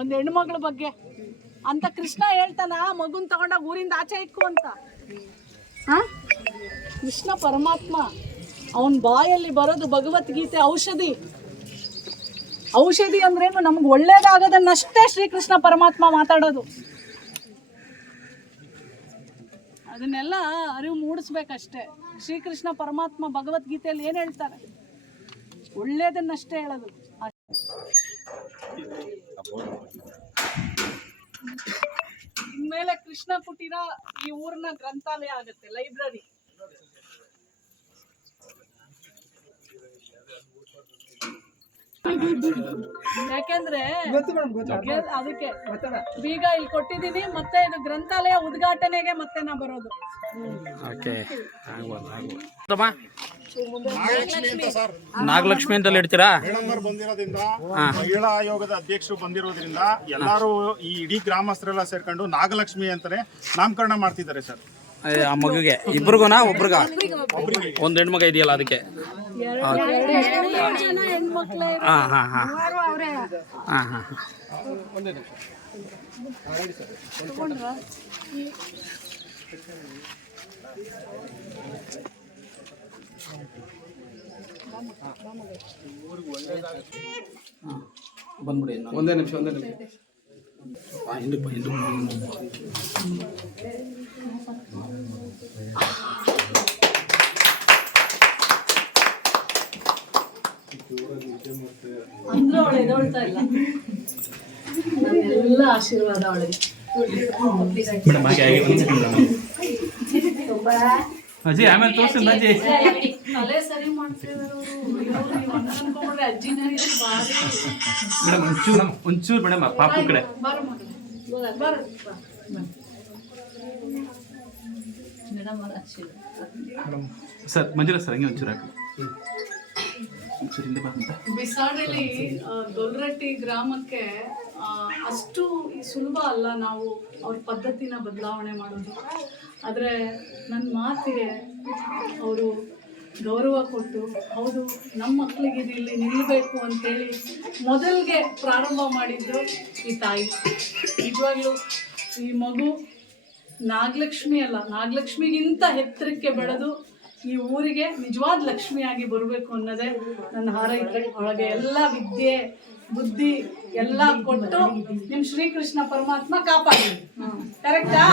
ಒಂದು ಹೆಣ್ಮಗಳ ಬಗ್ಗೆ. ಅಂತ ಕೃಷ್ಣ ಹೇಳ್ತಾನ ಮಗುನ್ ತಗೊಂಡಾಗ ಊರಿಂದ ಆಚೆ ಇಕ್ಕು ಅಂತ. ಹಾ ಕೃಷ್ಣ ಪರಮಾತ್ಮ, ಅವನ ಬಾಯಲ್ಲಿ ಬರೋದು ಭಗವದ್ಗೀತೆ ಔಷಧಿ. ಔಷಧಿ ಅಂದ್ರೇನು? ನಮ್ಗೆ ಒಳ್ಳೇದಾಗೋದನ್ನಷ್ಟೇ ಶ್ರೀಕೃಷ್ಣ ಪರಮಾತ್ಮ ಮಾತಾಡೋದು. ಅದನ್ನೆಲ್ಲ ಅರಿವು ಮೂಡಿಸ್ಬೇಕಷ್ಟೇ. ಶ್ರೀಕೃಷ್ಣ ಪರಮಾತ್ಮ ಭಗವದ್ಗೀತೆಯಲ್ಲಿ ಏನು ಹೇಳ್ತಾರೆ? ಒಳ್ಳೇದನ್ನಷ್ಟೇ ಹೇಳೋದು. ಇನ್ಮೇಲೆ ಕೃಷ್ಣ ಕುಟೀರ ಈ ಊರಿನ ಗ್ರಂಥಾಲಯ ಆಗುತ್ತೆ ಲೈಬ್ರರಿ. ಯಾಕೆಂದ್ರೆ ಅದಕ್ಕೆ ಬೀಗ ಇಲ್ಲಿ ಕೊಟ್ಟಿದ್ದೀನಿ ಮತ್ತೆ ಇದು ಗ್ರಂಥಾಲಯ ಉದ್ಘಾಟನೆಗೆ ಮತ್ತೆ ನಾ ಬರೋದು. ನಾಗಲಕ್ಷ್ಮಿ ಅಂತಲ್ಲಿ ಇಡ್ತೀರಾ? ಬಂದಿರೋದ್ರಿಂದ ಮಹಿಳಾ ಆಯೋಗದ ಅಧ್ಯಕ್ಷರು ಬಂದಿರೋದ್ರಿಂದ ಎಲ್ಲರೂ ಈ ಇಡೀ ಗ್ರಾಮಸ್ಥರೆಲ್ಲ ಸೇರ್ಕೊಂಡು ನಾಗಲಕ್ಷ್ಮಿ ಅಂತಾನೆ ನಾಮಕರಣ ಮಾಡ್ತಿದ್ದಾರೆ ಸರ್. ಆ ಮಗುಗೆ. ಇಬ್ರಿಗೂನಾ ಒಬ್ರಿಗ? ಒಂದ್ ಹೆಣ್ಮಗ ಇದೆಯಲ್ಲ ಅದಕ್ಕೆ? ಹಾಂ ಹಾಂ. ಬಂದ್ಬಿಡಿ ಒಂದೇ ನಿಮಿಷ ಒಂದೇ ನಿಮಿಷ. ಹಿಂಡು ಹಿಂಡು ಅಂದ್ರೂ ಅವಳು ಎದೊಳ್ತಾ ಇಲ್ಲ. ಎಲ್ಲ ಆಶೀರ್ವಾದ ಅವಳಿಗೆ. ಮೇಡಮ್ ಹಾಗೆ ಹಾಗೆ ಒಂದು ಸೆಕೆಂಡ್ ಮೇಡಮ್. ಅಜ್ಜಿ ಆಮೇಲೆ ತೋರಿಸ್ತೀನಿ ಅಜ್ಜಿ? ತಲೆ ಸರಿ ಮಾಡ್ತಿದಾರೆ ಮೇಡಮ್ ಒಂಚೂರು ಒಂಚೂರು ಮೇಡಮ್ ಪಾಪು ಕಡೆ. ಸರ್ ಮಂಜುಳ ಸರ್ ಹಂಗೆ ಒಂಚೂರು ಹಾಕಿ ಬಿಸಾಡಲಿ ದೊಲ್ರಟ್ಟಿ ಗ್ರಾಮಕ್ಕೆ ಅಷ್ಟು ಸುಲಭ ಅಲ್ಲ ನಾವು ಅವ್ರ ಪದ್ಧತಿನ ಬದಲಾವಣೆ ಮಾಡೋದು. ಆದರೆ ನನ್ನ ಮಾತಿಗೆ ಅವರು ಗೌರವ ಕೊಟ್ಟು, ಹೌದು ನಮ್ಮ ಮಕ್ಕಳಿಗೆ ಇಲ್ಲಿ ನಿಲ್ಲಬೇಕು ಅಂತೇಳಿ ಮೊದಲಿಗೆ ಪ್ರಾರಂಭ ಮಾಡಿದ್ದು ಈ ತಾಯಿ. ನಿಜವಾಗ್ಲೂ ಈ ಮಗು ನಾಗಲಕ್ಷ್ಮಿ ಅಲ್ಲ, ನಾಗಲಕ್ಷ್ಮಿಗಿಂತ ಎತ್ತರಕ್ಕೆ ಬೆಳೆದು ಈ ಊರಿಗೆ ನಿಜವಾದ ಲಕ್ಷ್ಮಿಯಾಗಿ ಬರಬೇಕು ಅನ್ನೋದೇ ನನ್ನ ಹಾರೈಕೆ. ಒಳಗೆ ಎಲ್ಲ ವಿದ್ಯೆ ಬುದ್ಧಿ ಎಲ್ಲ ಕೊಟ್ಟು ನಿಮ್ ಶ್ರೀಕೃಷ್ಣ ಪರಮಾತ್ಮ ಕಾಪಾಡಿ. ಕರೆಕ್ಟಾ